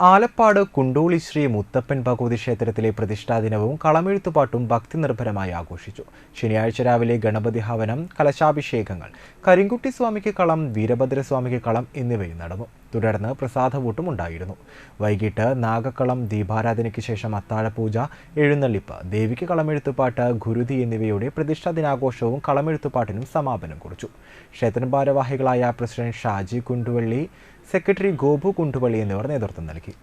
ആലപ്പാട് കുണ്ടൂളി ശ്രീ മുത്തപ്പൻ ഭഗവതി ക്ഷേത്രത്തിലെ പ്രതിഷ്ഠാദിനവും കളമെഴുത്തുപാട്ടും ഭക്തി നിർഭരമായി ആഘോഷിച്ചു. ശനിയാഴ്ച രാവിലെ ഗണപതി ഹവനം, കലശാഭിഷേകങ്ങൾ, കരിങ്കുട്ടി സ്വാമിക്ക് കളം, വീരഭദ്രസ്വാമിക്ക് കളം എന്നിവയും നടന്നു. തുടർന്ന് പ്രസാദവൂട്ടും ഉണ്ടായിരുന്നു. വൈകിട്ട് നാഗക്കളം, ദീപാരാധനയ്ക്ക് ശേഷം അത്താഴപൂജ, എഴുന്നള്ളിപ്പ്, ദേവിക്ക് കളമെഴുത്തുപാട്ട്, ഗുരുതി എന്നിവയുടെ പ്രതിഷ്ഠാദിനാഘോഷവും കളമെഴുത്തുപാട്ടിനും സമാപനം കുറിച്ചു. ക്ഷേത്രം ഭാരവാഹികളായ പ്രസിഡന്റ് ഷാജി കുണ്ടുവള്ളി, സെക്രട്ടറി ഗോപു കുണ്ടുവള്ളി എന്നിവർ നേതൃത്വം നൽകി.